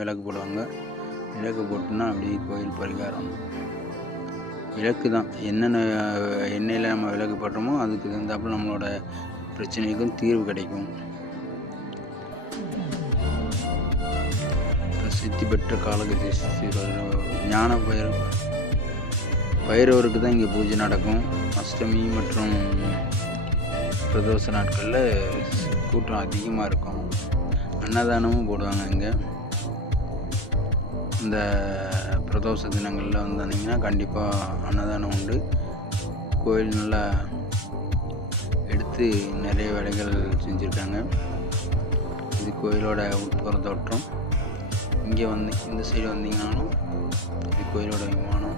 விளக்கு போடுவாங்க. விளக்கு போட்டோன்னா அப்படியே கோயில் பரிகாரம். விளக்கு தான் என்னென்ன எண்ணெயில் நம்ம விளக்கு போடுறோமோ அதுக்கு தகுந்தாப்புல நம்மளோட பிரச்சனைக்கும் தீர்வு கிடைக்கும். பிரசித்தி பெற்ற காலகதி ஞான பைரவருக்கு தான் இங்கே பூஜை நடக்கும். அஷ்டமி மற்றும் பிரதோஷ நாட்களில் கூட்டம் அதிகமாக இருக்கும். அன்னதானமும் போடுவாங்க இங்கே. இந்த பிரதோஷ தினங்களில் வந்தீங்கன்னா கண்டிப்பாக அன்னதானம் உண்டு. கோயில் நல்லா எடுத்து நிறைய வேலைகள் செஞ்சுருக்காங்க. இது கோயிலோட உட்புற தோற்றம். இங்கே இந்த சைடு வந்தீங்கன்னாலும் இது கோயிலோட விமானம்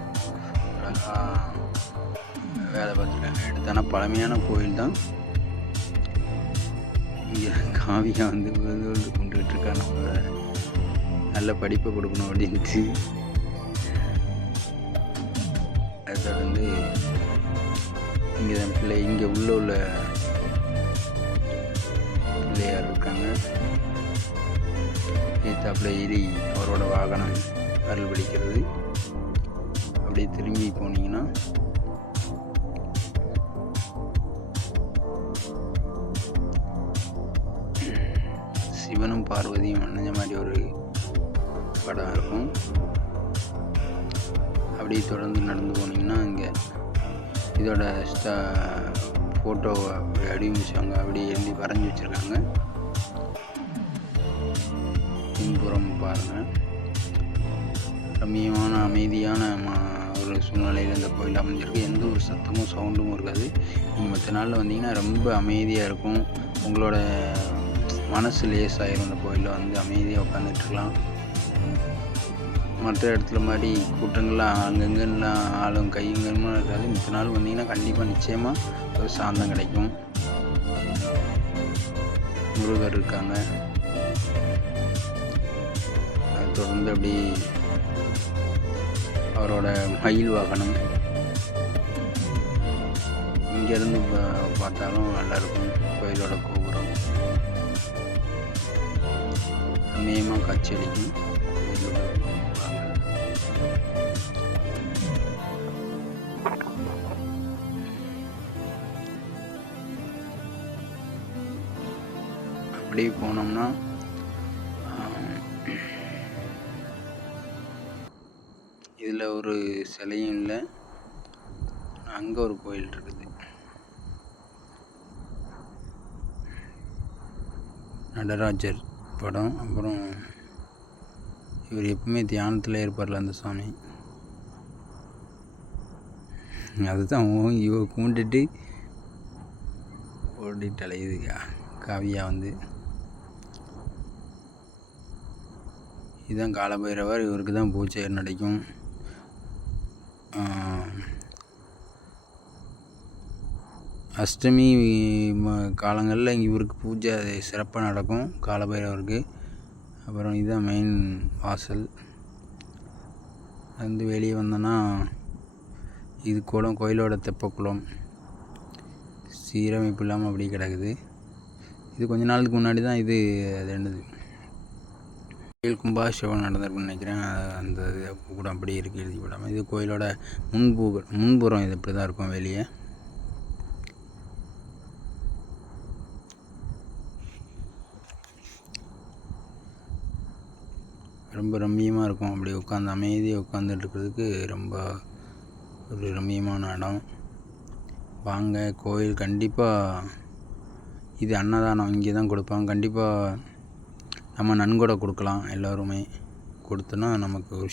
வேலை பார்த்துருக்காங்க. எடுத்தானா பழமையான கோயில் தான். இங்கே காவியா விழுந்து கொண்டுகிட்டு இருக்கா. நம்மளோட நல்ல படிப்பை கொடுக்கணும் அப்படின்ட்டு. அதை தொடர்ந்து இங்கே தான் இங்கே உள்ள பிள்ளையார் இருக்காங்க. ஏத்தாப்புல ஏறி அவரோட வாகனம் அருள் பிடிக்கிறது. அப்படியே திரும்பி போனீங்கன்னா சிவனும் பார்வதியும் அணைஞ்ச மாதிரி ஒரு படம் இருக்கும். அப்படியே தொடர்ந்து நடந்து போனீங்கன்னா இங்கே இதோட ஃபோட்டோவை வடிவமைச்சாங்க. அப்படியே எழுதி வரைஞ்சி வச்சுருக்காங்க. பின்புறம் பாருங்கள். ரம்மியமான அமைதியான ஒரு சூழ்நிலையில் இந்த கோயில் அமைஞ்சிருக்கு. எந்த ஒரு சத்தமும் சவுண்டும் இருக்காது. நீங்கள் மற்ற நாளில் வந்தீங்கன்னா ரொம்ப அமைதியாக இருக்கும். உங்களோட மனசு லேசாயிரும். இந்த கோயிலில் அமைதியாக உட்காந்துட்டுருக்கலாம். மற்ற இடத்துல மாதிரி கூட்டங்கள்லாம் அங்கங்கெல்லாம் ஆளும் கைங்கெல்லாம் இருக்காது. மற்ற நாள் வந்தீங்கன்னா கண்டிப்பாக நிச்சயமாக ஒரு சாந்தம் கிடைக்கும். முருகர் இருக்காங்க. அதை தொடர்ந்து அப்படி அவரோட மயில் வாகனம் இங்கேருந்து பார்த்தாலும் நல்லாயிருக்கும். கோயிலோட கோபுரம் ரம்மியமாக காட்சி அளிக்கும். அப்படியே போனோம்னா இதில் ஒரு சிலையும் இல்லை. அங்கே ஒரு கோயில் இருக்குது. நடராஜர் படம். அப்புறம் இவர் எப்பவுமே தியானத்தில் இருப்பார்ல அந்த சாமி. அதுதான் இவ கும்பிட்டுட்டு ஓடிட்டு அலையுது காவியா. இதுதான் காலபைரவர். இவருக்கு தான் பூஜை நடக்கும். அஷ்டமி காலங்களில் இவருக்கு பூஜை சிறப்பாக நடக்கும் காலபைரவருக்கு. அப்புறம் இதுதான் மெயின் வாசல். வெளியே வந்தோன்னா இது கோயிலோட தெப்பக்குளம் சீரமைப்பு இல்லாமல் அப்படி கிடக்குது. இது கொஞ்ச நாளுக்கு முன்னாடி தான் இது என்னது கோயில் கும்பாபிஷேகம் நடந்திருக்குன்னு நினைக்கிறேன். அந்த கூட அப்படியே இருக்குது, எழுதி போடாமல். இது கோயிலோட முன்புறம். இது இப்படி தான் இருக்கும் வெளியே. ரொம்ப ரம்மியமாக இருக்கும். அப்படி உட்காந்து அமைதியாக உட்காந்துட்டு இருக்கிறதுக்கு ரொம்ப ஒரு ரம்மியமான இடம். வாங்க கோயில். கண்டிப்பாக இது அன்னதானம் இங்கே தான் கொடுப்பாங்க. கண்டிப்பாக நம்ம நன்கொடை கொடுக்கலாம். எல்லோருமே கொடுத்தோன்னா நமக்கு